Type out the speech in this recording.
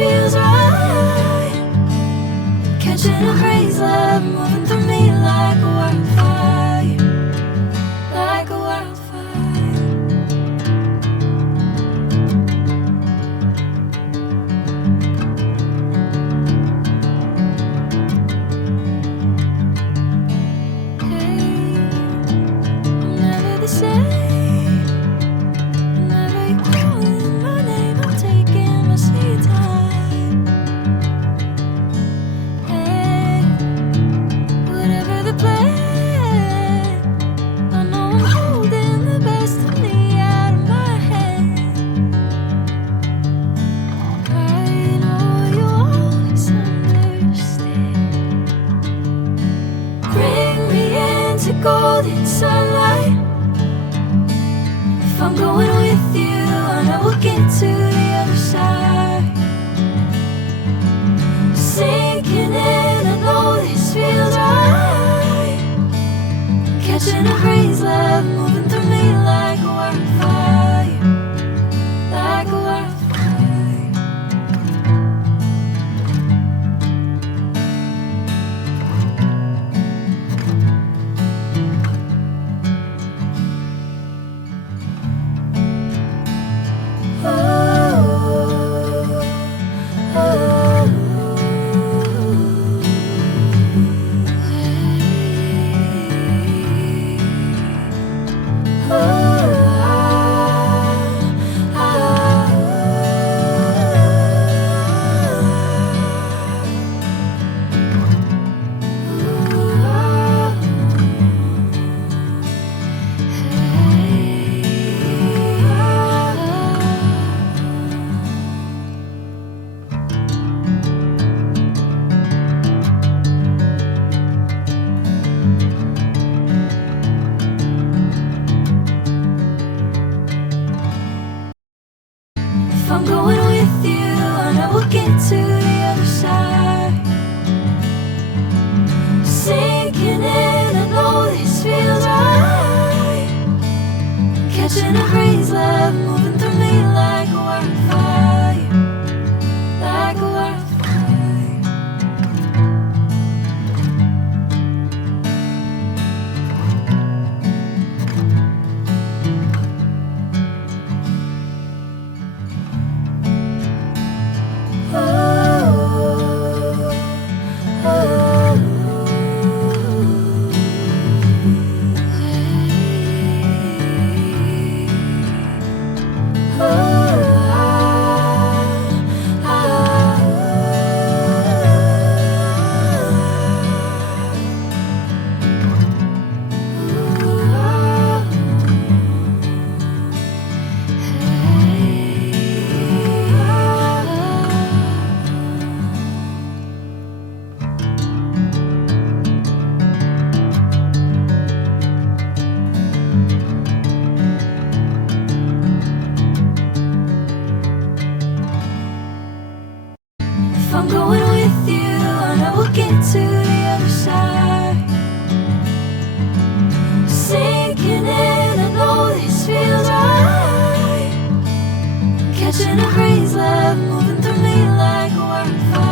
feels right. Catching a crazy love moving through me like a wildfire, like a wildfire. Hey, I'm never the same. Whenever you're calling my name, I'm taking my sweet time. Hey, whatever the plan, I know I'm holding the best of me out of my hand. I know you always understand. Bring me into golden sunlight. If I'm going with you, I know we'll get to the other side. Sinking in, I know this feels right. Catching a crazy love moving through me like a wildfire, like a wildfire. If I'm going with you, I know we'll get to the other side. Sinking in, I know this feels right. Catching a crazy love moving through me like a wildfire, like a wildfire. If I'm going with you, I know we'll get to the other side. Sinking in, I know this feels right. Catching a crazy love moving through me like a wildfire.